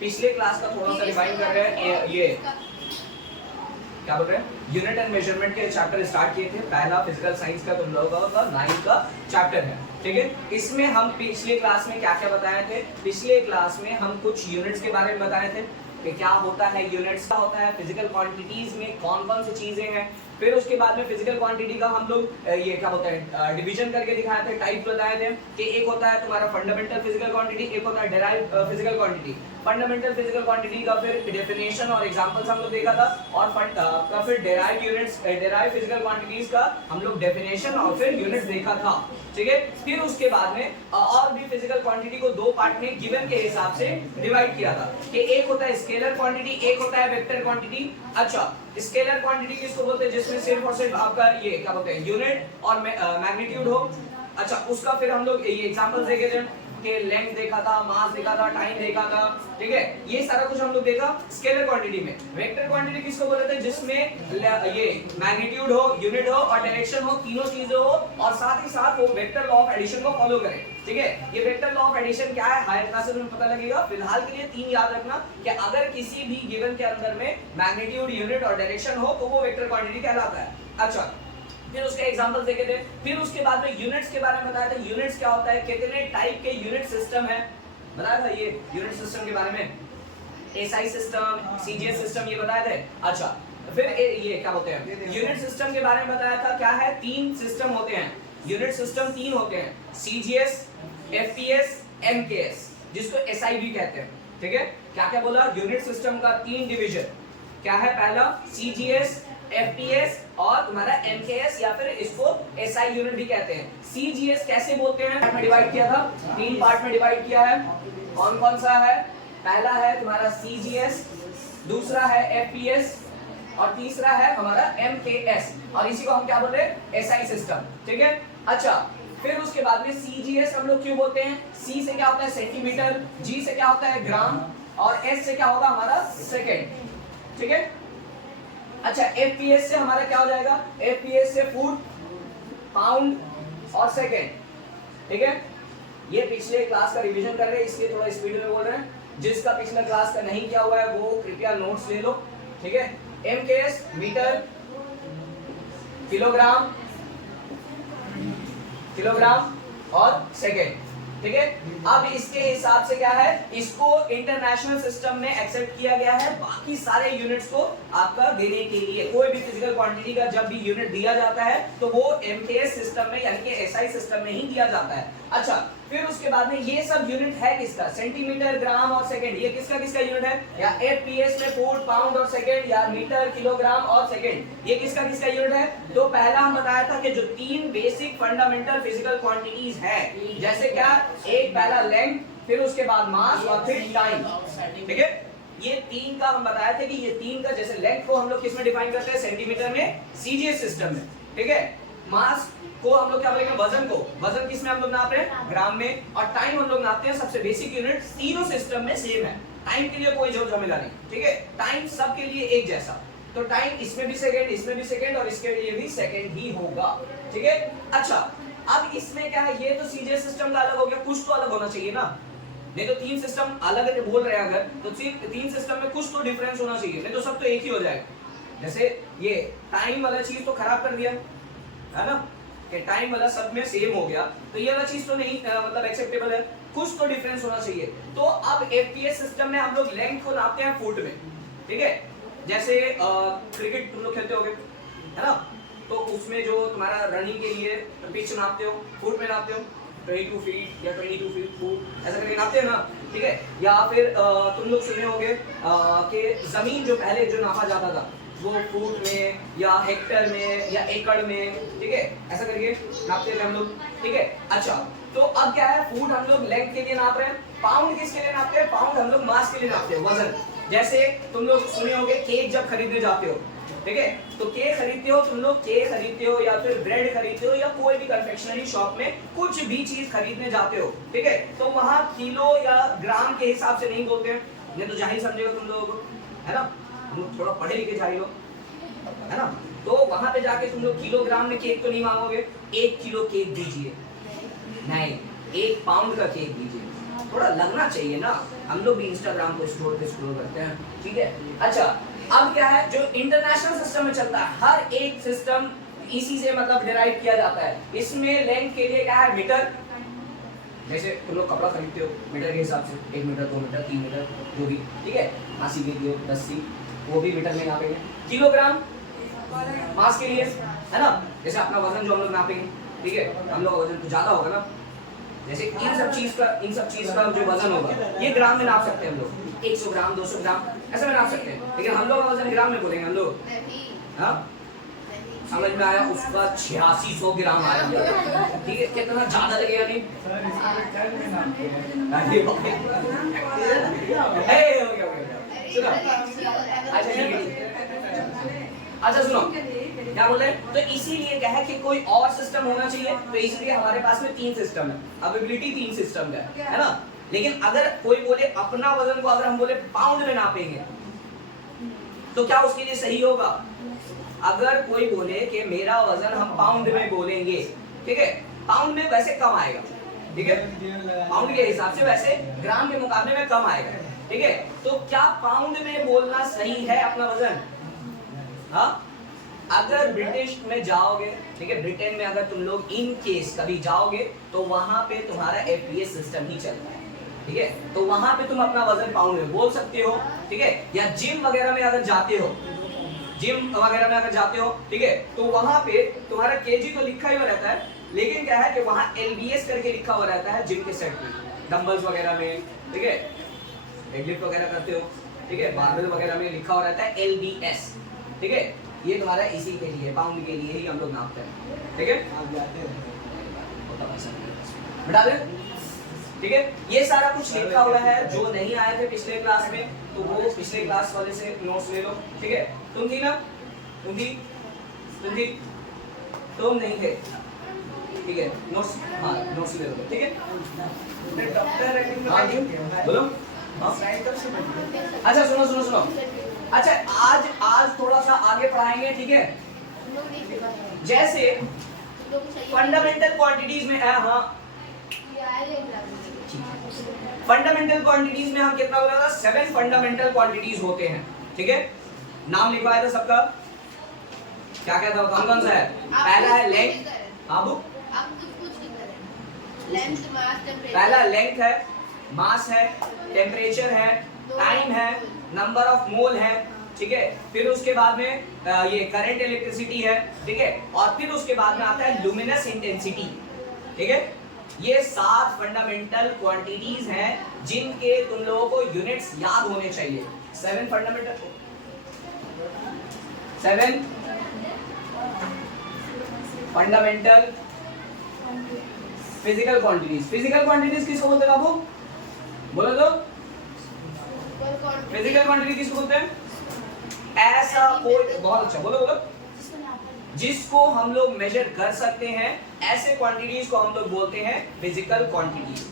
पिछले क्लास का थोड़ा सा रिवाइंड कर रहे हैं। ये क्या बोल रहे हैं, यूनिट एंड मेजरमेंट के चैप्टर स्टार्ट किए थे। पहला फिजिकल साइंस का तुम लोगों का 9 का चैप्टर है, ठीक है। इसमें हम पिछले क्लास में क्या क्या बताए थे, पिछले क्लास में हम कुछ यूनिट्स के बारे में बताए थे कि क्या होता है यूनिट्स, क्या होता है फिजिकल क्वांटिटीज में कौन कौन सी चीजें हैं। फिर उसके बाद में फिजिकल क्वांटिटी का हम लोग ये क्या होता है डिवीजन करके दिखाए थे, टाइप बताए थे कि एक होता है तुम्हारा फंडामेंटल फिजिकल क्वांटिटी, एक होता है derived physical quantity. Fundamental physical quantity का फिर डेफिनेशन और एग्जांपल्स हम लोग देखा था, और फिर derived units, derived physical quantities का हम लोग डेफिनेशन और फिर यूनिट्स देखा था, ठीक है। फिर उसके बाद में और भी फिजिकल क्वांटिटी को दो पार्ट में गिवन के हिसाब से डिवाइड किया था कि एक होता है स्केलर क्वांटिटी, एक होता है वेक्टर क्वांटिटी। अच्छा, स्केलर क्वांटिटी किसको बोलते हैं, जिसमें सिर्फ और सिर्फ आपका ये क्या बोलते हैं यूनिट और मैग्नीट्यूड हो। अच्छा, उसका फिर हम लोग ये एग्जांपल्स देखे थे कि लेंथ देखा था, मास देखा था, टाइम देखा था, ठीक है। ये सारा कुछ हम लोग देखा स्केलर क्वांटिटी में। वेक्टर क्वांटिटी किसको बोलते हैं, जिसमें ये मैग्नीट्यूड हो, यूनिट हो और डायरेक्शन हो, तीनों चीजें हो और साथ ही साथ वो वेक्टर लॉ ऑफ एडिशन को फॉलो करे, ठीक है। ये वेक्टर लॉ ऑफ एडिशन क्या है, हायर क्लासेस में पता लगेगा। फिलहाल के लिए 3 याद रखना कि अगर किसी भी गिवन के अंदर में मैग्नीट्यूड, यूनिट और डायरेक्शन हो तो वो वेक्टर क्वांटिटी कहलाता है। अच्छा, फिर उसके एग्जांपल देखे थे। फिर उसके बाद में यूनिट्स के बारे में बताया था, यूनिट्स क्या होता है, कितने टाइप के यूनिट सिस्टम है बताया था। ये यूनिट सिस्टम के बारे में एसआई सिस्टम, सीजीएस सिस्टम ये बताए थे। अच्छा, फिर ये क्या होते हैं यूनिट सिस्टम के बारे में बताया था। क्या है, 3 सिस्टम होते हैं यूनिट सिस्टम, 3 होते हैं, सीजीएस, एफपीएस, एमकेएस, जिसको एसआई भी कहते हैं, ठीक है। क्या क्या बोला, यूनिट सिस्टम का 3 डिवीजन क्या है, पहला सीजीएस, एफपीएस और तुम्हारा एमकेएस या फिर इसको एसआई यूनिट भी कहते हैं। सीजीएस कैसे बोलते हैं, पार्ट में डिवाइड किया था, 3 पार्ट में डिवाइड किया है। कौन कौन सा है, पहला है तुम्हारा सीजीएस, दूसरा है एफपीएस और तीसरा है हमारा एमकेएस, और इसी को हम क्या बोलते हैं, एसआई सिस्टम, ठीक है। अच्छा, फिर उसके बाद में सीजीएस हम लोग क्यों बोलते हैं, सी से क्या होता है सेंटीमीटर, जी से क्या होता है ग्राम और एस से क्या होगा हमारा सेकेंड, ठीक है। अच्छा, एफपीएस से हमारा क्या हो जाएगा, एफपीएस से फुट, पाउंड और सेकेंड, ठीक है। ये पिछले क्लास का रिवीजन कर रहे हैं इसलिए थोड़ा स्पीड में बोल रहे हैं। जिसका पिछला क्लास का नहीं किया हुआ है वो कृपया नोट्स ले लो, ठीक है। एमकेएस मीटर, किलोग्राम, किलोग्राम और सेकेंड, ठीक है। अब इसके हिसाब से क्या है, इसको इंटरनेशनल सिस्टम में एक्सेप्ट किया गया है बाकी सारे यूनिट्स को आपका देने के लिए। कोई भी फिजिकल क्वांटिटी का जब भी यूनिट दिया जाता है तो वो एमकेएस सिस्टम में यानी कि एसआई सिस्टम में ही दिया जाता है। अच्छा, फिर उसके बाद में ये सब यूनिट है किसका, सेंटीमीटर, ग्राम और सेकंड, ये किसका किसका यूनिट है, या एफपीएस में फुट, पाउंड और सेकंड, या मीटर, किलोग्राम और सेकंड, ये किसका किसका यूनिट है। तो पहला हम बताया था कि जो 3 बेसिक फंडामेंटल फिजिकल क्वांटिटीज है, जैसे क्या, एक पहला लेंथ, फिर उसके बाद मास और फिर टाइम, ठीक है। ये 3 का हम बताए थे कि ये 3 का, जैसे लेंथ को हम लोग किस में डिफाइन करते हैं, सेंटीमीटर में, सीजीएस सिस्टम में, ठीक है। मास को हम लोग क्या बोलेंगे, वजन को, वजन किस में हम लोग नाप रहे हैं, ग्राम में, और टाइम हम लोग नापते हैं सबसे बेसिक यूनिट, तीनों सिस्टम में सेम है, टाइम के लिए कोई जोर झमेला नहीं, ठीक है। टाइम सबके लिए एक जैसा, तो टाइम इसमें भी सेकंड, इसमें भी सेकंड और इसके लिए भी सेकंड ही होगा, ठीक है। अच्छा, अब इसमें क्या है, ये तो सीजीएस सिस्टम का अलग हो गया, कुछ तो अलग होना चाहिए ना, नहीं तो 3 सिस्टम अलग बोल रहे हैं अगर, तो 3 सिस्टम में कुछ तो डिफरेंस होना चाहिए, नहीं तो सब तो एक ही हो जाएगा। जैसे ये टाइम वाला चीज तो खराब कर दिया है ना, कि टाइम वाला सब में सेम हो गया, तो ये वाला चीज तो नहीं मतलब एक्सेप्टेबल है, कुछ तो डिफरेंस होना चाहिए। तो अब एफपीएस सिस्टम में हम लोग लेंथ को नापते हैं फुट में, ठीक है। जैसे क्रिकेट तुम लोग खेलते होगे है ना, तो उसमें जो तुम्हारा रनिंग के लिए पिच नापते हो, फुट में नापते हो, 22 फीट या 22 फीट फुट ऐसा करके नापते हैं ना, ठीक है। या फिर तुम लोग सुने होंगे कि जमीन जो पहले जो नापा जाता था वो फुट में या हेक्टर में या एकड़ में, ठीक है, ऐसा करके नापते थे हम लोग, ठीक है। अच्छा, तो अब क्या है, फुट हम लोग लेंथ के लिए नाप रहे हैं, पाउंड किसके लिए नापते हैं, पाउंड हम लोग मास के लिए नापते हैं, वजन। जैसे तुम लोग सुने होंगे केक जब खरीदने जाते हो, ठीक है, तो केक खरीदते हो तुम लोग, केक खरीदते हो या फिर ब्रेड खरीदते हो या कोई भी कन्फेक्शनरी शॉप में कुछ भी चीज खरीदने जाते हो, ठीक है, तो वहां किलो या ग्राम के हिसाब से नहीं बोलते हैं, ये तो जाहिर समझेगा तुम लोगों को, है ना, तुम थोड़ा पढ़े लिखे जाहिर हो, है ना। तो वहां पे जाके तुम लोग किलोग्राम में केक तो नहीं मांगोगे, 1 किलो केक दीजिए, नहीं 1 पाउंड का केक दीजिए, थोड़ा लगना चाहिए ना, हम लोग भी इंस्टाग्राम को स्क्रॉल करते हैं, ठीक है। अच्छा अब क्या है, जो इंटरनेशनल सिस्टम में चलता है, हर एक सिस्टम इसी से मतलब डिराइव किया जाता है। इसमें लेंथ के लिए क्या है, मीटर, जैसे तुम लोग कपड़ा खरीदते हो मीटर के हिसाब से, 1 मीटर 2 मीटर 3 मीटर जो भी, ठीक है। 80 के लिए 10 सी, वो भी मीटर में नापेंगे। किलोग्राम मास के लिए, है ना, जैसे अपना वजन जो हम लोग नापेंगे, ठीक है। हम लोग का वजन तो ज्यादा होगा ना, जैसे इन सब चीज का जो वजन होगा ये ग्राम में नाप सकते हैं हम लोग, 100 ग्राम 200 ग्राम ऐसे में नाप सकते हैं, लेकिन हम लोग का वजन ग्राम में बोलेंगे हम लोग। हाँ समझ में आया, उसका 8600 ग्राम आया, ठीक है। कितना ज्यादा लगेगा नहीं, अच्छा सुनो क्या बोल रहे हैं, तो इसीलिए क्या है कि कोई और सिस्टम होना चाहिए, तो इसलिए हमारे पास में 3 सिस्टम है, अवेबिलिटी 3 सिस्टम का है ना। लेकिन अगर कोई बोले अपना वजन को अगर हम बोले पाउंड में नापेंगे तो क्या उसके लिए सही होगा? अगर कोई बोले कि मेरा वजन हम पाउंड में बोलेंगे, ठीक है, पाउंड में वैसे कम आएगा, ठीक है, पाउंड के हिसाब से वैसे ग्राम के मुकाबले में कम आएगा, ठीक है। तो क्या पाउंड में बोलना सही है अपना वजन? हाँ, अगर ब्रिटिश में जाओगे, ठीक है, ब्रिटेन में अगर तुम लोग इन केस कभी जाओगे तो वहां पे तुम्हारा एफपीएस सिस्टम ही चलता है, ठीक है। तो वहां पे तुम अपना वजन पाउंड में बोल सकते हो, ठीक है। या जिम वगैरह में अगर जाते हो, ठीक है, तो वहां पे तुम्हारा केजी तो लिखा ही हुआ रहता है, लेकिन क्या है कि वहां एलबीएस करके लिखा हुआ रहता है जिम के सेट में, डंबल्स वगैरह में, ठीक है, डेडलिफ्ट वगैरह करते हो, ठीक है, बारबेल वगैरह में लिखा हुआ रहता है एलबीएस, ठीक है। ये तुम्हारा इसी के लिए, पाउंड के लिए ही हम लोग नापते हैं, ठीक है। बता दें, ठीक है। ये सारा कुछ लिखा हुआ है, जो नहीं आए थे पिछले क्लास में तो वो पिछले क्लास वाले से नोट्स ले लो, ठीक है। तुम थी ना, तुम थी, तुम नहीं थे, ठीक है, नोट्स, हाँ नोट्स ले लो, ठीक है। डॉक्टर बोलो, अच्छा सुनो, अच्छा आज थोड़ा सा आगे पढ़ाएंगे, ठीक है। जैसे फंडामेंटल क्वांटिटीज में, हाँ फंडामेंटल क्वांटिटीज में हम कितना बोला था, 7 फंडामेंटल क्वांटिटीज होते हैं, ठीक है। नाम लिखवाया था सबका, क्या क्या था, कौन सा है? पहला है लेंथ, पहला लेंथ है, मास है, टेम्परेचर है, टाइम है, नंबर ऑफ मोल है, ठीक है। फिर उसके बाद में ये करंट इलेक्ट्रिसिटी है, ठीक है। और फिर उसके बाद में आता है लुमिनस इंटेंसिटी, ठीक है। ये 7 फंडामेंटल क्वांटिटीज हैं जिनके तुम लोगों को यूनिट्स याद होने चाहिए। 7 fundamental physical quantities. Physical quantities किसको बोलते हैं बाबू? बोलो तो, फिजिकल क्वांटिटी किसको बोलते हैं? ऐसा कोई, बहुत अच्छा, बोलो, जिसको हम लोग मेजर कर सकते हैं, ऐसे क्वांटिटीज को हम लोग बोलते हैं फिजिकल क्वांटिटीज,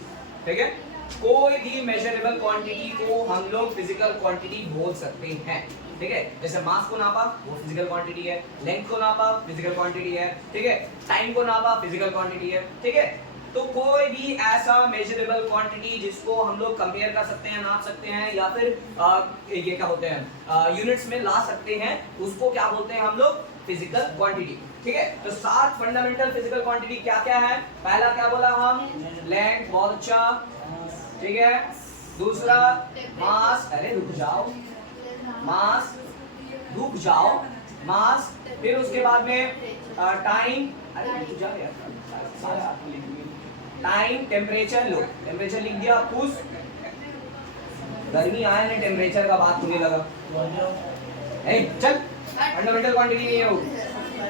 ठीक है। कोई भी मेजरेबल क्वांटिटी को हम लोग फिजिकल क्वांटिटी बोल सकते हैं, ठीक है। जैसे मास को नापा वो फिजिकल क्वांटिटी है, लेंथ को नापा फिजिकल क्वांटिटी है, ठीक है, टाइम को नापा फिजिकल क्वांटिटी है, ठीक है। तो कोई भी ऐसा मेजरेबल क्वांटिटी जिसको हम लोग कंपेयर कर सकते हैं, नाप सकते हैं, या फिर ये क्या होते हैं यूनिट्स में ला सकते हैं, उसको क्या बोलते हैं हम लोग? फिजिकल क्वांटिटी, ठीक है। तो 7 फंडामेंटल फिजिकल क्वांटिटी क्या क्या है? पहला क्या बोला हम? लेंथ, बहुत अच्छा, ठीक है। दूसरा मास, अरे रुक जाओ, मास, फिर उसके बाद में टाइम, अरे रुक जाओ यार, टाइम, टेम्परेचर, लो टेम्परेचर लिख दिया, पुश, गर्मी आया ना, टेम्परेचर का बात होने लगा, चल फंडामेंटल क्वांटिटी नहीं है वो,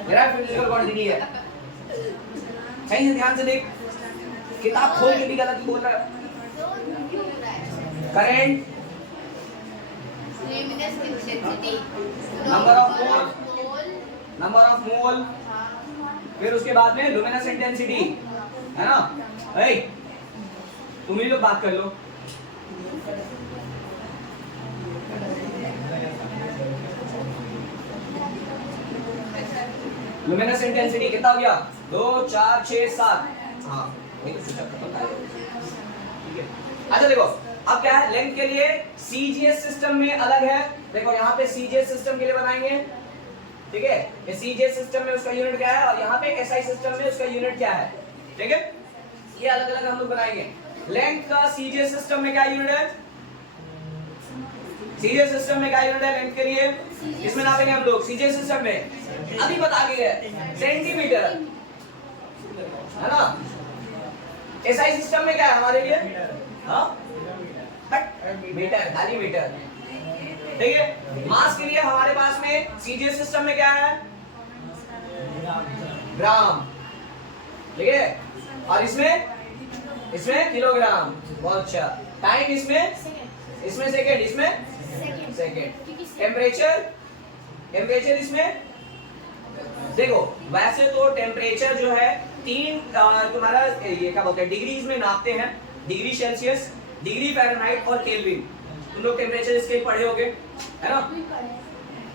मेरा फिजिकल क्वांटिटी है। सही से ध्यान से देख, किताब खोल के भी गलत बोल रहा है। करंट, नंबर ऑफ मोल, फिर उसके बाद में लुमिनस इंटेंसिटी, है ना। तुम ही लोग बात कर लो। लुमिनस इंटेंसिटी कितना हो गया? 2 4 6 7, हाँ वही तो खत्म, ठीक है। अच्छा देखो अब क्या है, लेंथ के लिए सीजीएस सिस्टम में अलग है। देखो यहाँ पे सीजीएस सिस्टम के लिए बनाएंगे, ठीक है, ये सीजीएस सिस्टम में उसका यूनिट क्या है और यहाँ पे एसआई सिस्टम में उसका यूनिट क्या है, ठीक है, ये अलग अलग हम लोग बनाएंगे। लेंथ का सीजीएस सिस्टम में क्या यूनिट है, सीजीएस सिस्टम में क्या यूनिट है लेंथ के लिए, इसमें नापेंगे हम लोग सीजीएस सिस्टम में, अभी बता के गए सेंटीमीटर, है ना। एसआई सिस्टम में क्या है हमारे लिए, हाँ मीटर, खाली मीटर, ठीक है। मास के लिए हमारे पास में सीजीएस सिस्टम में क्या है, ग्राम, ठीक है, और इसमें किलोग्राम, बहुत अच्छा। टाइम इसमें सेकंड, इसमें सेकंड। टेम्परेचर इसमें देखो, वैसे तो टेम्परेचर जो है तीन तुम्हारा ये क्या बोलते हैं डिग्रीज में नापते हैं, डिग्री सेल्सियस, डिग्री फ़ारेनहाइट और केल्विन। तुम लोग टेम्परेचर स्केल पढ़े होगे, है ना,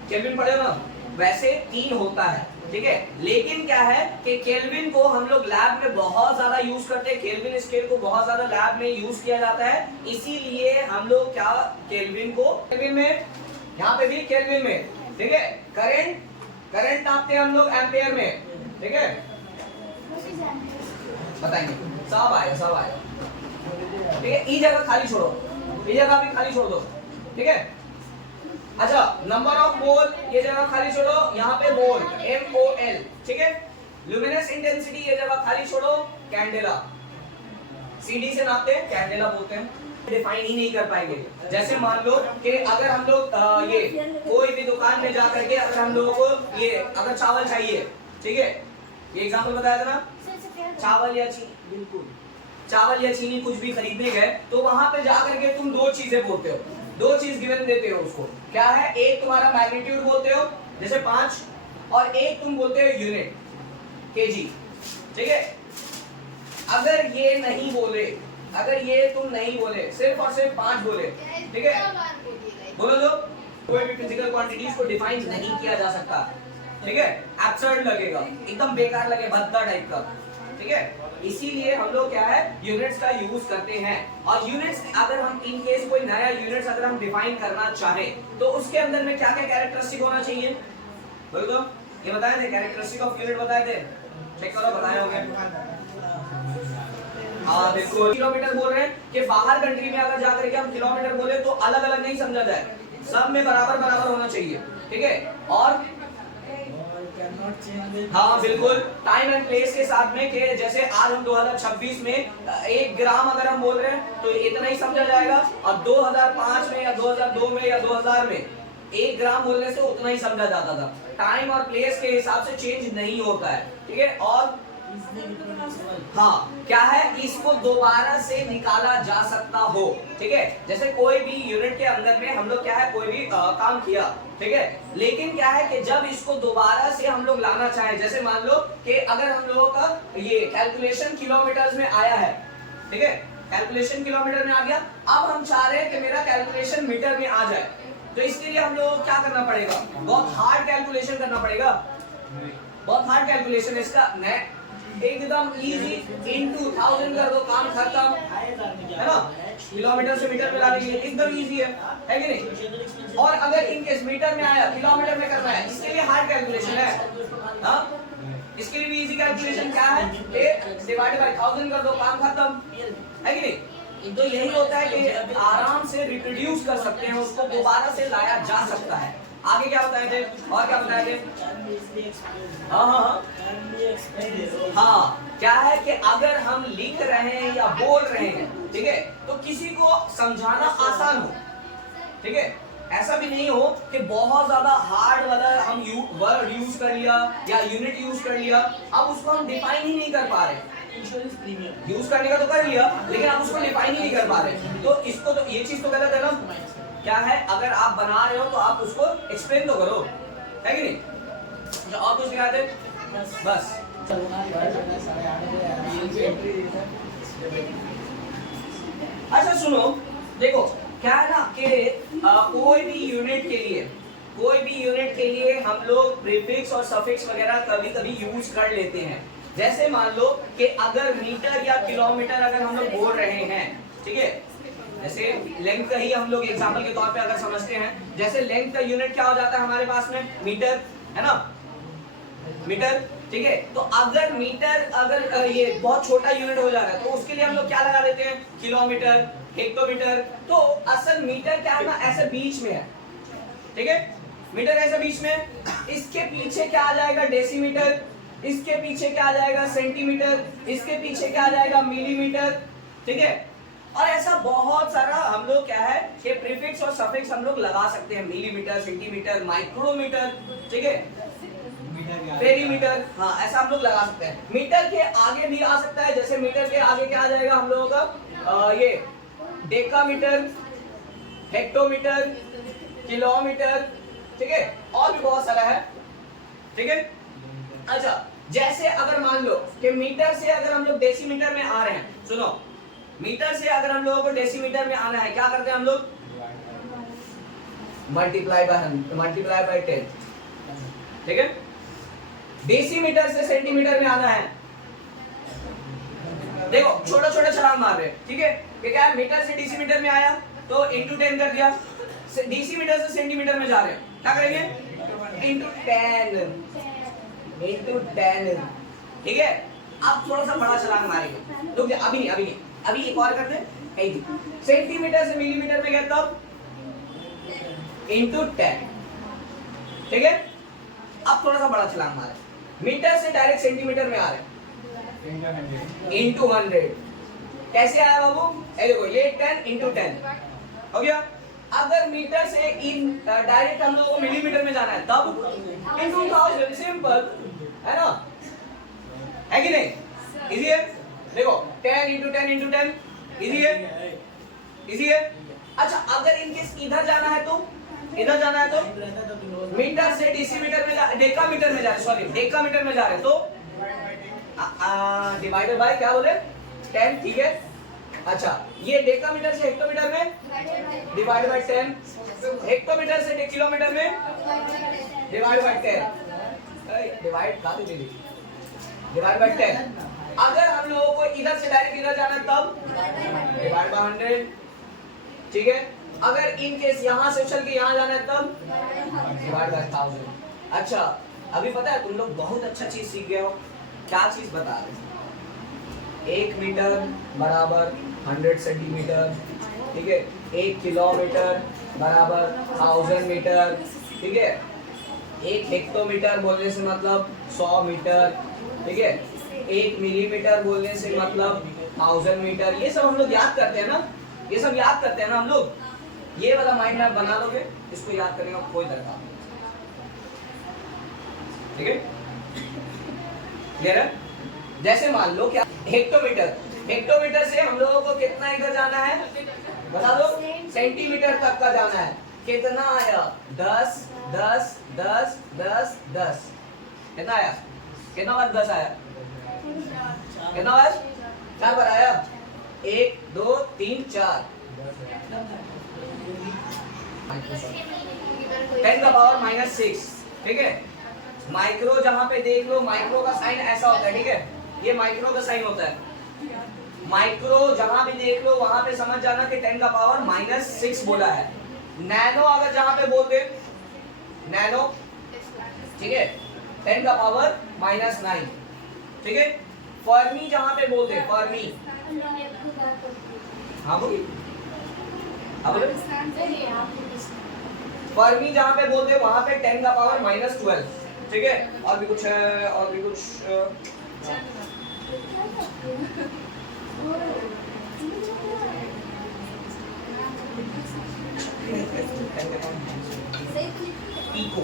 केल्विन पढ़े हो ना। वैसे तीन होता है, ठीक है, लेकिन क्या है कि केल्विन को हम लोग लैब में बहुत ज्यादा यूज करते हैं, केल्विन स्केल को बहुत ज्यादा लैब में यूज किया जाता है, इसीलिए हम लोग क्या केल्विन में, यहाँ पे भी केल्विन में, ठीक है। करंट नापते हैं हम लोग एम्पेयर में, ठीक है, बताएंगे, सब आएगा, ठीक है। ई जगह खाली छोड़ो, ये जगह भी खाली छोड़ दो, ठीक है। अच्छा, नंबर ऑफ मोल, ये जगह खाली छोड़ो, यहाँ पे मोल MOL, ठीक है। ल्यूमिनस इंटेंसिटी, ये जगह खाली छोड़ो, कैंडेला, CD से नापते हैं, कैंडेला बोलते हैं। डिफाइन ही नहीं कर पाएंगे। जैसे मान लो कि अगर हम लोग ये कोई भी दुकान में जा करके अगर हम लोगों को ये अगर चावल चाहिए, ठीक है, ये एग्जांपल बताया था ना, चावल या चीनी, बिल्कुल चावल या चीनी कुछ भी खरीदने गए तो वहां पे जा करके तुम दो चीजें बोलते हो, दो चीज गिवन देते हो उसको, क्या है, एक तुम्हारा मैग्नीट्यूड बोलते हो जैसे 5 और एक तुम बोलते हो यूनिट केजी, ठीक है। अगर ये नहीं बोले, अगर ये तुम नहीं बोले, सिर्फ और सिर्फ 5 बोले, ठीक है, बोलो तो कोई भी फिजिकल क्वांटिटीज को डिफाइन नहीं किया जा सकता, ठीक है, एब्सर्ड लगेगा, एकदम बेकार लगे, भद्दा टाइप का, ठीक है। इसीलिए हम लोग क्या है यूनिट्स का यूज करते हैं। और यूनिट्स अगर हम इन केस कोई नया यूनिट्स अगर हम डिफाइन करना चाहें तो उसके अंदर में क्या क्या कैरेक्टरिस्टिक होना चाहिए, बोलो तो, ये बताए थे कैरेक्टरिस्टिक ऑफ यूनिट, बताए थे, चेक करो, बताए होंगे, हाँ बिल्कुल। किलोमीटर बोल रहे हैं कि बाहर कंट्री में अगर जाकर के हम किलोमीटर बोले तो अलग अलग नहीं समझा जाए, सब में बराबर बराबर होना चाहिए, ठीक है। और हाँ बिल्कुल, टाइम एंड प्लेस के साथ में कि जैसे आज हम 2026 में 1 ग्राम अगर हम बोल रहे हैं तो इतना ही समझा जाएगा, और 2005 में या 2002 में या 2000 में 1 ग्राम बोलने से उतना ही समझा जाता था। टाइम और प्लेस के हिसाब से चेंज नहीं होता है, ठीक है। और हाँ क्या है, इसको दोबारा से निकाला जा सकता हो, ठीक है। जैसे कोई भी यूनिट के अंदर में हम लोग क्या है कोई भी काम किया, ठीक है, लेकिन क्या है कि जब इसको दोबारा से हम लोग लाना चाहें, जैसे मान लो कि अगर हम लोगों का ये कैलकुलेशन किलोमीटर्स में आया है, ठीक है, कैलकुलेशन किलोमीटर में आ गया, अब हम चाह रहे हैं कि मेरा कैलकुलेशन मीटर में आ जाए, तो इसके लिए हम लोगों को क्या करना पड़ेगा, बहुत हार्ड कैलकुलेशन करना पड़ेगा, बहुत हार्ड कैलकुलेशन इसका, एकदम इजी, इनटू 1000 कर दो, काम खत्म, है ना। किलोमीटर से मीटर में लाने के लिए एकदम इजी है कि नहीं। और अगर इनकेस मीटर में आया, किलोमीटर में करना है, इसके लिए हार्ड कैलकुलेशन है, हाँ, इसके लिए भी इजी कैलकुलेशन क्या है, 1 डिवाइडेड बाय 1000 कर दो, काम खत्म, है कि नहीं। तो यही होता है कि आराम से रिप्रोड्यूस कर सकते हैं, उसको दोबारा से लाया जा सकता है। आगे क्या बताए थे, और क्या बताए थे, हाँ क्या है कि अगर हम लिख रहे हैं या बोल रहे हैं, ठीक है, तो किसी को समझाना आसान हो, ठीक है, ऐसा भी नहीं हो कि बहुत ज्यादा हार्ड वाला हम वर्ड यूज कर लिया या यूनिट यूज कर लिया, अब उसको हम डिफाइन ही नहीं कर पा रहे। यूज करने का तो कर लिया लेकिन आप उसको डिफाइन ही नहीं कर पा रहे, तो इसको तो ये चीज तो गलत है ना। क्या है, अगर आप बना रहे हो तो आप उसको एक्सप्लेन तो करो, है कि नहीं। और कुछ दिखा दे बस। अच्छा सुनो, देखो क्या है ना कि कोई भी यूनिट के लिए हम लोग प्रीफिक्स और सफिक्स वगैरह कभी कभी यूज कर लेते हैं। जैसे मान लो कि अगर मीटर या किलोमीटर अगर हम लोग बोल रहे हैं, ठीक है, जैसे लेंथ का ही हम लोग एग्जांपल के तौर पे अगर समझते हैं, जैसे लेंथ का यूनिट क्या हो जाता है हमारे पास में, मीटर, है ना, मीटर, ठीक है। तो अगर मीटर अगर ये बहुत छोटा यूनिट हो जा रहा है तो उसके लिए हम लोग क्या लगा देते हैं, किलोमीटर, हेक्टोमीटर। तो असल मीटर क्या है ना, ऐसे बीच में है, ठीक है, मीटर ऐसे बीच में, इसके पीछे क्या आ जाएगा, डेसीमीटर, इसके पीछे क्या आ जाएगा, सेंटीमीटर, इसके पीछे क्या आ जाएगा, मिलीमीटर, ठीक है। और ऐसा बहुत सारा हम लोग क्या है कि प्रीफिक्स और सफिक्स हम लोग लगा सकते हैं, मिलीमीटर, सेंटीमीटर, माइक्रोमीटर, ठीक है, पेरीमीटर, हाँ ऐसा हम लोग लगा सकते हैं। मीटर के आगे भी आ सकता है, जैसे मीटर के आगे क्या आ जाएगा हम लोगों का ये डेकामीटर, हेक्टोमीटर, किलोमीटर, ठीक है, और भी बहुत सारा है, ठीक है। अच्छा, जैसे अगर मान लो कि मीटर से अगर हम लोग डेसीमीटर में आ रहे हैं, सुनो, मीटर से अगर हम लोगों को डेसीमीटर में आना है, क्या करते हैं हम लोग, मल्टीप्लाई बाय 10, ठीक है। डेसीमीटर से सेंटीमीटर में आना है, देखो छोटा छोटा छलांग मार रहे हैं, ठीक है, कि क्या है, मीटर से डेसीमीटर में आया तो इंटू 10 कर दिया, डेसीमीटर से सेंटीमीटर में जा रहे हैं, क्या करेंगे, इंटू 10, ठीक है। अब थोड़ा सा बड़ा छलांग मारेंगे, तो अभी एक और करते हैं, सेंटीमीटर से मिलीमीटर में गए तब इंटू 10, ठीक है। अब थोड़ा सा बड़ा छलांग मारे, मीटर से डायरेक्ट सेंटीमीटर में आ रहे हैं, इंटू 100, कैसे आया बाबू, ये देखो, ये 10 इंटू 10 हो गया। अगर मीटर से डायरेक्ट हम लोगों को मिलीमीटर में जाना है तब इंटू 1000, सिंपल है ना, है कि नहीं, इजी है। देखो 10 इंटू 10 इंटू 10, इजी है। अच्छा, अगर इनकेस इधर जाना है तो मीटर से डेसीमीटर में डेकामीटर में जा रहे, सॉरी डेकामीटर में जा रहे तो डिवाइडेड बाय क्या बोले, 10, ठीक है। अच्छा, ये डेकामीटर से हेक्टोमीटर में डिवाइड बाय 10, हेक्टोमीटर से किलोमीटर में डिवाइड बाय 10, डिवाइड बाय 10। अगर हम लोगों को इधर से डायरेक्ट इधर जाना तब डिवाइड बाय 100, ठीक है। अगर इन केस यहां से चल के यहां जाना है तब डिवाइड बाय 1000। अच्छा, अभी पता है तुम लोग बहुत अच्छा चीज सीख गए हो, क्या चीज बता रहे, 1 मीटर बराबर 100 सेंटीमीटर, ठीक है, 1 किलोमीटर बराबर 1000 मीटर, ठीक है, 1 हेक्टोमीटर बोलने से मतलब 100 मीटर, ठीक है, 1 मिलीमीटर बोलने से मतलब 1000 मीटर। ये सब हम लोग याद करते हैं ना, ये सब याद करते हैं ना हम लोग। ये वाला माइंड मैप बना लोगे, इसको याद करने का कोई दरकार नहीं, ठीक है, क्लियर है। जैसे मान लो क्या, हेक्टोमीटर से हम लोगों को कितना इधर जाना है बता दो, सेंटीमीटर तक का जाना है, कितना आया, 10 10 10 10 10, कितना आया, कितना बार 10 आया, कितना बार 4 बार आया, 1 2 3 4, 10 का पावर -6, ठीक है। माइक्रो जहां पे देख लो, माइक्रो का साइन ऐसा होता है, ठीक है, ये माइक्रो का साइन होता है। माइक्रो जहां भी देख लो वहां पे समझ जाना कि 10 का पावर -6 बोला है। नैनो अगर जहां पे बोलते नैनो, ठीक है, 10 का पावर -9, ठीक है। फर्मी जहां पे बोलते फर्मी, हाँ बोलिए, फर्मी जहां पे बोलते वहां पे 10 का पावर -12, ठीक है। और भी कुछ है, और भी कुछ इको,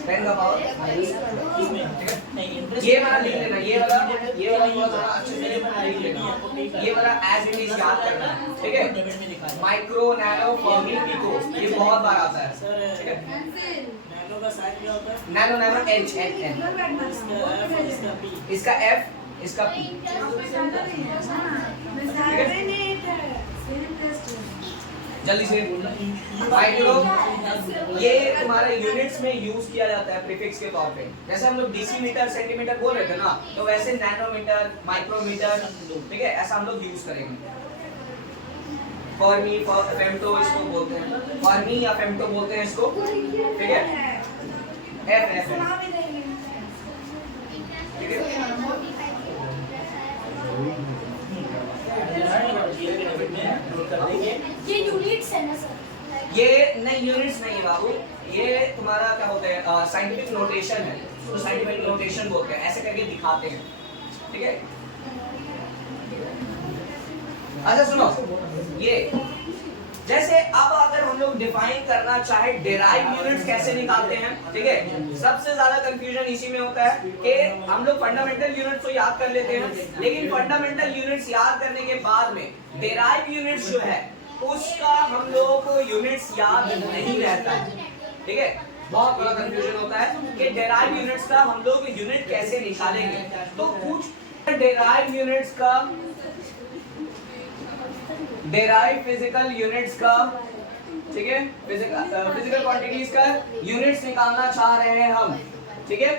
10 का पावर, ये वाला लिख लेना, ये वाला थोड़ा अच्छे से लिख लेना, ये वाला एज इट इज याद करना है, ठीक है। माइक्रो, नैनो, फर्मी, पिको, ये बहुत बार आता है, ठीक है। नैनो का साइन क्या होता है, नैनो एच एन एन, इसका एफ, इसका पी, जल्दी से। माइक्रो ये तुम्हारे यूनिट्स में यूज किया जाता है प्रीफिक्स के तौर पे, जैसे हम लोग डेसीमीटर सेंटीमीटर बोल रहे थे ना, तो वैसे नैनोमीटर, माइक्रोमीटर, ठीक है, ऐसा हम लोग यूज करेंगे। फॉर्मी, फेम्टो इसको बोलते हैं, फॉर्मी या फेम्टो बोलते हैं इसको, ठीक है। एफ एफ ठीक है। ये यूनिट्स है ना सर? ये नहीं, यूनिट्स नहीं है बाबू, ये तुम्हारा क्या होता है, साइंटिफिक नोटेशन है, तो साइंटिफिक नोटेशन बोलते हैं, ऐसे करके दिखाते हैं, ठीक है। अच्छा सुनो, ये जैसे अब अगर हम लोग डिफाइन करना चाहे डेराइव यूनिट्स कैसे निकालते हैं, ठीक है। सबसे ज्यादा कंफ्यूजन इसी में होता है कि हम लोग फंडामेंटल यूनिट्स तो याद कर लेते हैं, लेकिन फंडामेंटल यूनिट्स याद करने के बाद में डेराइव यूनिट्स जो है उसका हम लोग को यूनिट्स याद नहीं रहता है, ठीक है। बहुत बड़ा कंफ्यूजन होता है कि डेराइव यूनिट्स का हम लोग यूनिट कैसे निकालेंगे। तो कुछ डेराइव यूनिट्स का, डेराइव फिजिकल यूनिट्स का, ठीक है, फिजिकल क्वांटिटीज का यूनिट्स निकालना चाह रहे हैं हम, ठीक है।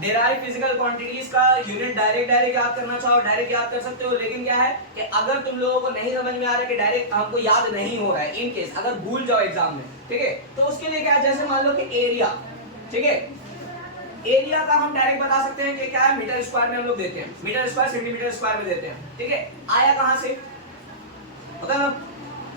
डेराइव फिजिकल क्वांटिटीज का यूनिट डायरेक्ट याद करना चाहो डायरेक्ट याद कर सकते हो, लेकिन क्या है कि अगर तुम लोगों को नहीं समझ में आ रहा है कि डायरेक्ट हमको याद नहीं हो रहा है, इन केस अगर भूल जाओ एग्जाम में, ठीक है, तो उसके लिए क्या है, जैसे मान लो कि एरिया, ठीक है, एरिया का हम डायरेक्ट बता सकते हैं कि क्या है, मीटर स्क्वायर में हम लोग देते हैं, मीटर स्क्वायर सेंटीमीटर स्क्वायर में देते हैं, ठीक है। आया कहां से पता ना,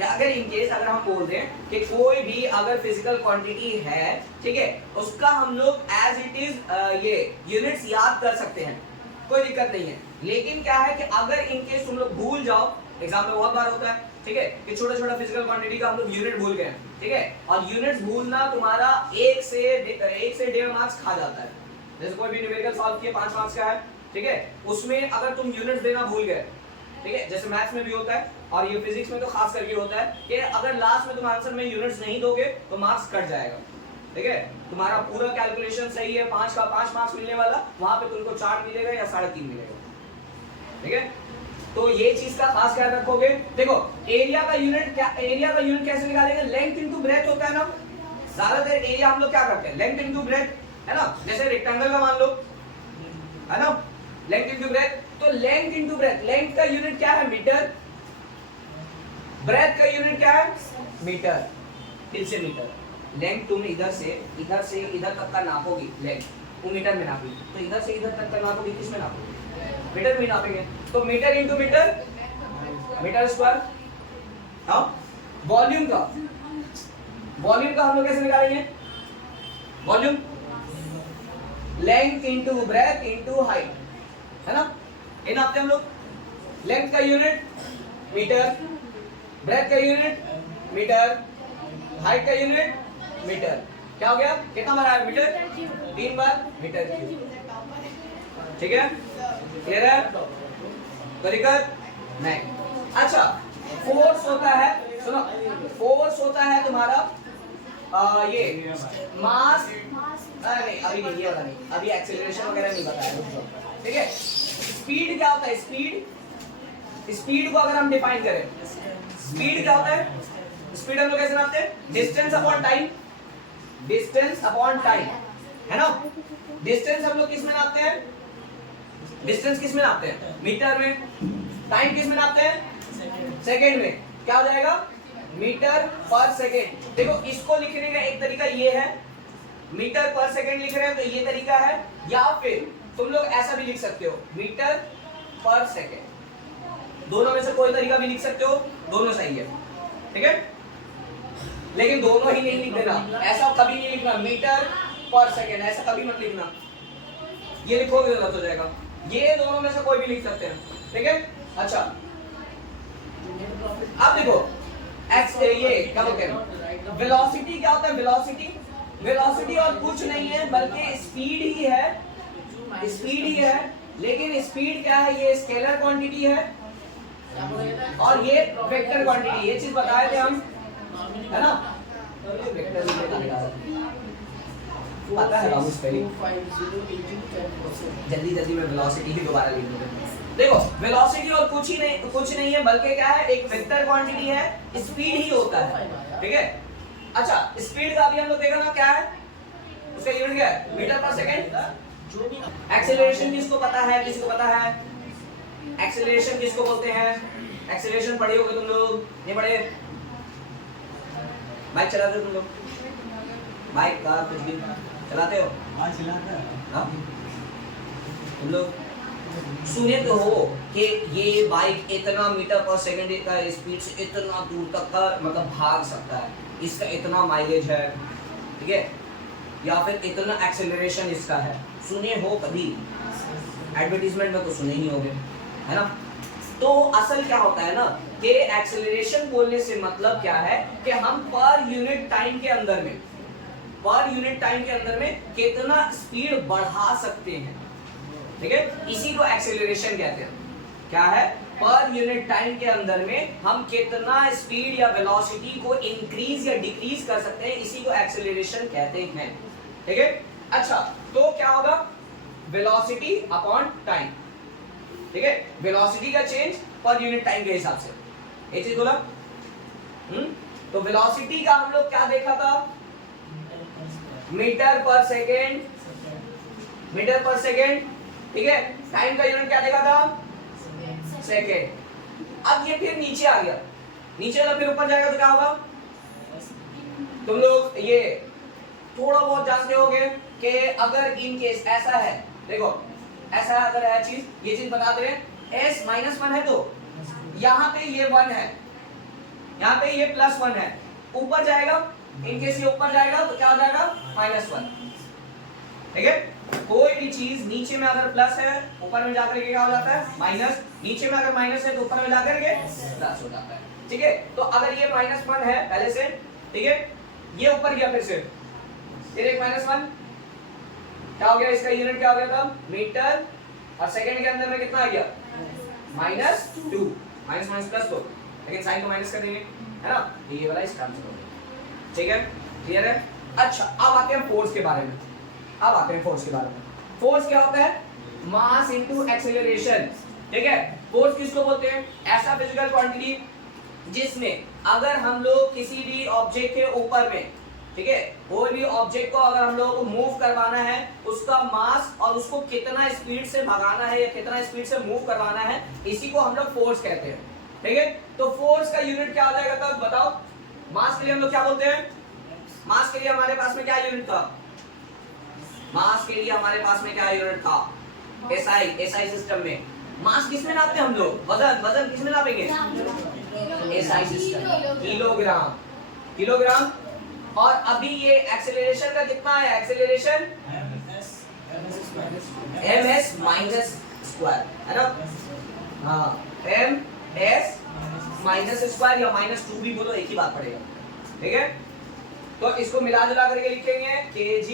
अगर इन केस अगर हम बोल दें कि कोई भी अगर फिजिकल क्वांटिटी है, ठीक है, उसका हम लोग एज इट इज ये यूनिट्स याद कर सकते हैं, कोई दिक्कत नहीं है। लेकिन क्या है कि अगर इन केस तुम लोग भूल जाओ, एग्जाम में बहुत बार होता है, ठीक है, कि छोटा छोटा फिजिकल क्वांटिटी का हम लोग यूनिट भूल गए, ठीक है, और यूनिट्स भूलना तुम्हारा 1 से 1.5 मार्क्स खा जाता है। जैसे कोई भी न्यूमेरिकल सॉल्व किया 5 मार्क्स का है, ठीक है, उसमें अगर तुम यूनिट्स देना भूल गए, ठीक है, जैसे मैथ्स में भी होता है और ये फिजिक्स में तो खास करके होता है कि अगर लास्ट में तुम आंसर में यूनिट्स नहीं दोगे तो मार्क्स कट जाएगा, ठीक है। तुम्हारा पूरा कैलकुलेशन सही है, 5 का 5 मार्क्स मिलने वाला, वहां पे तुमको 4 मिलेगा या 3.5 मिलेगा, ठीक है। तो ये चीज का खास ख्याल रखोगे। देखो एरिया का यूनिट क्या, एरिया का यूनिट कैसे निकालेंगे, लेंथ इनटू ब्रेथ होता है ना, ज्यादातर एरिया हम लोग क्या करते हैं, लेंथ इनटू ब्रेथ, है ना। जैसे रेक्टेंगल का मान लो, है ना, लेंथ इनटू ब्रेथ, तो लेंथ इनटू ब्रेथ, लेंथ का यूनिट क्या है, मीटर, ब्रेथ का यूनिट क्या है, मीटर, फिर से मीटर। लेंथ तुम इधर से इधर तक का नापोगी, लेंथ वो मीटर में नापोगी, तो इधर से इधर तक का नापोगी किस में नापोगी, मीटर में नापेंगे, तो metre into metre, metre square. हाँ, वॉल्यूम का हम लोग कैसे निकालेंगे, volume length into breadth into height, है ना, ये नापते हम लोग। लेंथ का यूनिट मीटर, ब्रेथ का यूनिट मीटर, हाइट का यूनिट मीटर। क्या हो गया, कितना बार आया मीटर, 3 बार मीटर क्यूब, ठीक है, क्लियर है, तो दिक्कत नहीं। अच्छा, फोर्स होता है, सुनो, फोर्स होता है तुम्हारा ये मास, नहीं अभी नहीं, ये वाला नहीं, अभी एक्सेलरेशन वगैरह नहीं बताया, ठीक है। स्पीड क्या होता है, स्पीड को अगर हम डिफाइन करें, स्पीड क्या होता है, स्पीड हम लोग कैसे नापते हैं, distance upon time, distance upon time, है ना। डिस्टेंस हम लोग किस में नापते हैं, डिस्टेंस किस में नापते हैं, मीटर में, टाइम किस में नापते हैं, सेकंड में। क्या हो जाएगा, मीटर पर सेकंड। देखो इसको लिखने का एक तरीका ये है, मीटर पर सेकंड लिख रहे हैं तो ये तरीका है, या फिर तुम लोग ऐसा भी लिख सकते हो, मीटर पर सेकंड, दोनों में से कोई तरीका भी लिख सकते हो, दोनों सही है, ठीक है। लेकिन दोनों ही नहीं लिख देना, ऐसा कभी नहीं लिखना, मीटर पर सेकंड ऐसा कभी मत लिखना, ये लिखोगे गलत हो जाएगा। ये दोनों में से कोई भी लिख सकते हैं, ठीक है। अच्छा अब देखो ये क्या बोलते हैं, वेलोसिटी क्या होता है, वेलोसिटी और कुछ नहीं है बल्कि स्पीड ही है, लेकिन स्पीड क्या है, ये स्केलर क्वांटिटी है और ये वेक्टर क्वांटिटी, ये चीज बताए थे हम, है ना। पता है बाबू, जल्दी में वेलोसिटी ही दोबारा लिख दूंगा। देखो वेलोसिटी और कुछ नहीं है बल्कि क्या है, एक वेक्टर क्वांटिटी है, स्पीड ही होता है, ठीक है। अच्छा स्पीड का भी हम लोग देखा ना, क्या है उसका यूनिट, क्या है, मीटर पर सेकंड। एक्सेलरेशन किसको पता है, एक्सेलरेशन किसको बोलते हैं, एक्सेलरेशन पढ़े होगे तुम लोग, ये पढ़े? बाइक चलाते हो तुम लोग? बाइक कार कुछ भी चलाते हो? हाँ चलाता है। हाँ तुम लोग सुने तो हो कि ये बाइक इतना मीटर पर सेकंड का स्पीड से इतना दूर तक का मतलब भाग सकता है, इसका इतना माइलेज है, ठीक है, या फिर इतना एक्सेलरेशन इसका है। सुने हो कभी? एडवर्टीजमेंट में तो सुने ही होंगे, है ना? तो असल क्या होता है ना कि एक्सेलरेशन बोलने से मतलब क्या है कि हम पर यूनिट टाइम के अंदर में कितना स्पीड बढ़ा सकते हैं, ठीक है, इसी को एक्सेलरेशन कहते हैं। क्या है? पर यूनिट टाइम के अंदर में हम कितना स्पीड या वेलोसिटी को इंक्रीज या डिक्रीज कर सकते हैं, इसी को एक्सेलरेशन कहते हैं, ठीक है। अच्छा, तो क्या होगा? वेलोसिटी अपॉन टाइम, ठीक है, वेलोसिटी का चेंज पर यूनिट टाइम के हिसाब से, ये चीज बोला। तो वेलोसिटी का हम लोग क्या देखा था? मीटर पर सेकेंड, ठीक है। टाइम का यूनिट क्या देखा था? सेकेंड। अब ये फिर नीचे आ गया, नीचे वाला फिर ऊपर जाएगा तो क्या होगा? तुम लोग ये थोड़ा बहुत जानते होगे कि अगर इन केस ऐसा है, देखो ऐसा अगर है चीज, ये चीज बता दे रहे s -1 है तो यहाँ पे ये 1 है, यहाँ पे ये +1 है, ऊपर जाएगा, इन केस ये ऊपर जाएगा तो क्या हो जाएगा? -1, ठीक है। कोई भी चीज नीचे में अगर प्लस है ऊपर में जाकर के क्या हो जाता है? माइनस। नीचे में अगर माइनस है तो ऊपर में जाकर के प्लस हो जाता है, ठीक है। तो अगर ये -1 है पहले से, ठीक है, ये ऊपर गया फिर एक -1, क्या हो गया? इसका यूनिट क्या हो गया था? मीटर, और सेकंड के अंदर में कितना आ गया? -2, माइनस प्लस तो, लेकिन साइन को माइनस कर देंगे, है ना? ये वाला इस काम से होगा, ठीक है, क्लियर है। अच्छा, अब आते हैं फोर्स के बारे में। फोर्स क्या होता है? मास इनटू एक्सेलरेशन, ठीक है। फोर्स किसको बोलते हैं? ऐसा फिजिकल क्वांटिटी जिसमें अगर हम लोग किसी भी ऑब्जेक्ट के ऊपर में, ठीक है, कोई भी ऑब्जेक्ट को अगर हम लोगों को मूव करवाना है, उसका मास और उसको कितना स्पीड से भगाना है या कितना स्पीड से मूव करवाना है, इसी को हम लोग फोर्स कहते हैं, ठीक है। तो फोर्स का यूनिट क्या हो जाएगा तब बताओ? मास के लिए हम लोग क्या बोलते हैं? मास के लिए हमारे पास में क्या यूनिट था? एसआई सिस्टम में मास किसमें नापते हैं हम लोग? वजन किसमें नापेंगे? SI system, kilogram. और अभी ये एक्सेलरेशन का कितना है? एक्सेलरेशन ms माइनस स्क्वायर, है ना? हाँ, ms माइनस स्क्वायर या -2 भी बोलो, एक ही बात पड़ेगा, ठीक है। तो इसको मिला जुला करके लिखेंगे kg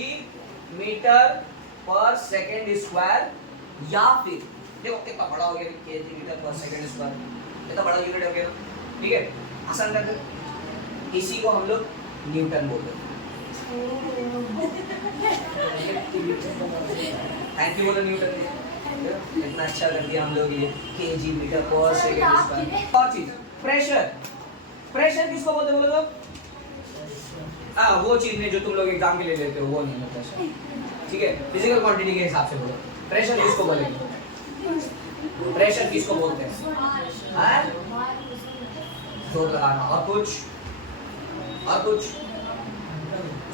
मीटर पर सेकंड स्क्वायर, या फिर देखो कितना बड़ा हो गया kg मीटर पर सेकंड स्क्वायर, कितना बड़ा यूनिट हो गया, ठीक है। आसान कर दो, इसी को हम लोग न्यूटन बोलते हैं। थैंक यू बोलो न्यूटन, इतना अच्छा कर दिया हम लोग ये kg मीटर पर सेकंड स्क्वायर। और चीज प्रेशर किसको बोलते बोलो लोग? वो चीज नहीं जो तुम लोग एग्जाम के लिए लेते हो, वो नहीं है प्रेशर, ठीक है। फिजिकल क्वांटिटी के हिसाब से बोलो प्रेशर किसको बोलेंगे? प्रेशर किसको बोलते हैं? जोर लगाना, और कुछ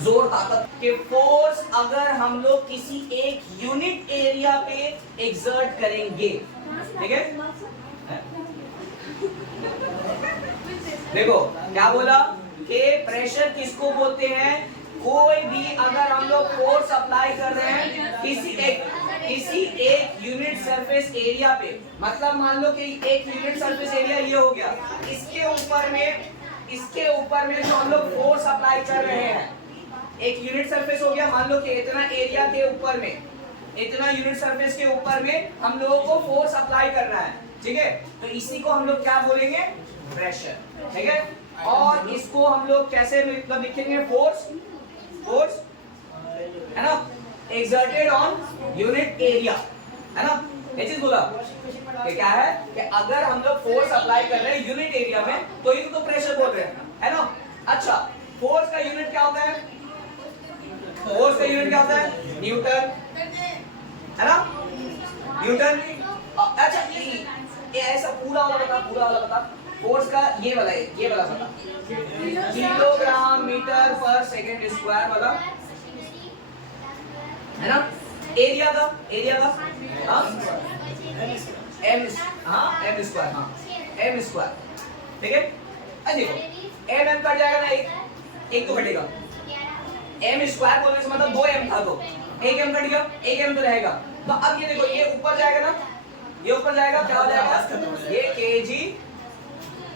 जोर, ताकत के फोर्स अगर हम लोग किसी एक यूनिट एरिया पे एक्सर्ट करेंगे, ठीक है। देखो क्या बोला कि प्रेशर किसको बोलते हैं? कोई भी अगर हम लोग फोर्स अप्लाई कर रहे हैं किसी एक यूनिट सरफेस एरिया पे, मतलब मान लो कि एक यूनिट सरफेस एरिया ये हो गया, इसके ऊपर में जो हम लोग फोर्स अप्लाई कर रहे हैं, एक यूनिट सरफेस हो गया, मान लो कि इतना एरिया के ऊपर में, इतना यूनिट सरफेस के ऊपर में हम लोगों को फोर्स अप्लाई करना है, ठीक है। तो इसी को हम लोग क्या बोलेंगे? प्रेशर, ठीक है। और इसको हम लोग कैसे मतलब लिखेंगे? फोर्स, है ना, एक्सर्टेड ऑन यूनिट एरिया, है ना। ये चीज बोला कि क्या है कि अगर हम लोग फोर्स अप्लाई कर रहे हैं यूनिट एरिया में, तो इसको प्रेशर बोल रहे हैं, है ना। अच्छा, फोर्स का यूनिट क्या होता है? न्यूटन, है ना, न्यूटन। अच्छा, ये ऐसा पूरा वाला बता, फोर्स का ये वाला पता, किलोग्राम मीटर पर सेकेंड स्क्वायर वाला है ना। एरिया का हाँ एम स्क्वायर, हाँ एम स्क्वायर, ठीक है। अब देखो एम कट जाएगा ना, एक तो कटेगा, एम स्क्वायर बोलने से मतलब 2m था, तो एक एम कट गया, एक एम तो रहेगा। तो अब ये देखो ये ऊपर जाएगा ना, ये ऊपर जाएगा, क्या हो जाएगा ये केजी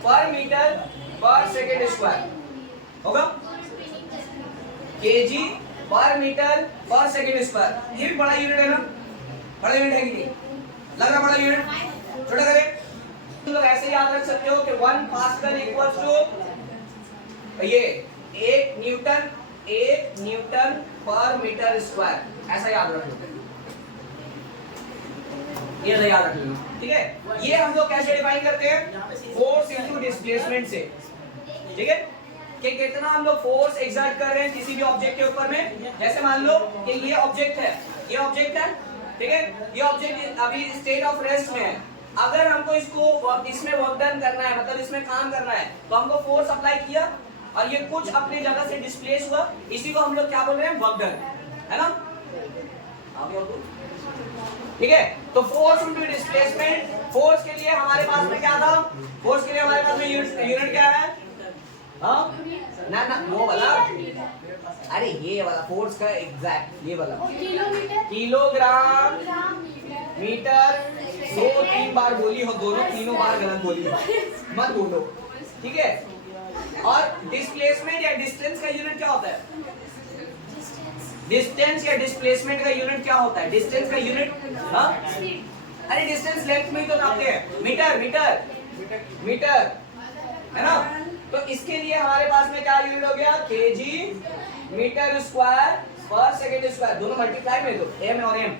पर मीटर पर सेकेंड स्क्वायर होगा, केजी पर मीटर पर सेकेंड स्क्वायर। ये भी बड़ा यूनिट है ना, बड़ा यूनिट है कि नहीं, लग रहा बड़ा यूनिट, छोटा करें। तुम लोग ऐसे याद रख सकते हो कि 1 पास्कल इक्वल्स टू ये 1 न्यूटन पर मीटर स्क्वायर, ऐसा याद रख लो, ये तो याद रख लो, ठीक है। ये हम लोग कैसे डिफाइन करते हैं, फोर्स इनटू डिस्प्लेसमेंट से, ठीक है, कि कितना हम लोग फोर्स एक्सर्ट कर रहे हैं किसी भी ऑब्जेक्ट के ऊपर में। जैसे मान लो कि ये ऑब्जेक्ट है, ठीक है, ये ऑब्जेक्ट अभी स्टेट ऑफ रेस्ट में है। अगर हमको इसमें वर्क डन करना है, मतलब इसमें काम करना है, तो हमको फोर्स अप्लाई किया और ये कुछ अपनी जगह से डिस्प्लेस हुआ, इसी को हम लोग क्या बोल रहे हैं, वर्क डन, है ना। ठीक है, तो फोर्स इनटू डिस्प्लेसमेंट। फोर्स के लिए हमारे पास में क्या था, फोर्स के लिए हमारे पास में यूनिट क्या है, हाँ ना वो वाला, अरे ये वाला फोर्स का एग्जैक्ट ये वाला किलोग्राम मीटर, 2-3 बार बोली हो, तीनों बार गलत बोली मत बोलो, ठीक है। और डिस्प्लेसमेंट या डिस्टेंस का यूनिट क्या होता है, डिस्टेंस या डिस्प्लेसमेंट का यूनिट क्या होता है, डिस्टेंस का यूनिट, हाँ अरे डिस्टेंस लेंथ में ही तो नापते हैं, मीटर है ना। तो इसके लिए हमारे पास में क्या यूनिट हो गया, केजी मीटर स्क्वायर पर सेकेंड स्क्वायर, दोनों मल्टीप्लाई में दो, एम और एम,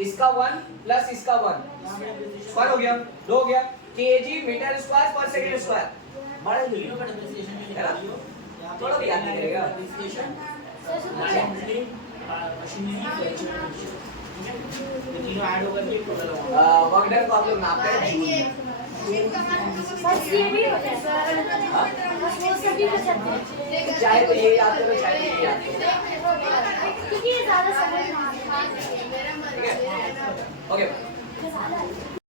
इसका 1 प्लस इसका 1 स्क्वायर हो गया, 2 हो गया, केजी मीटर स्क्वायर पर सेकेंड स्क्वायर, बड़ा है ना, थोड़ा भी याद नहीं करेगा। वर्क डन को आप लोग नापते हैं, चाहे तो ये याद करो, चाहे तो ये याद करो, ठीक है, ओके।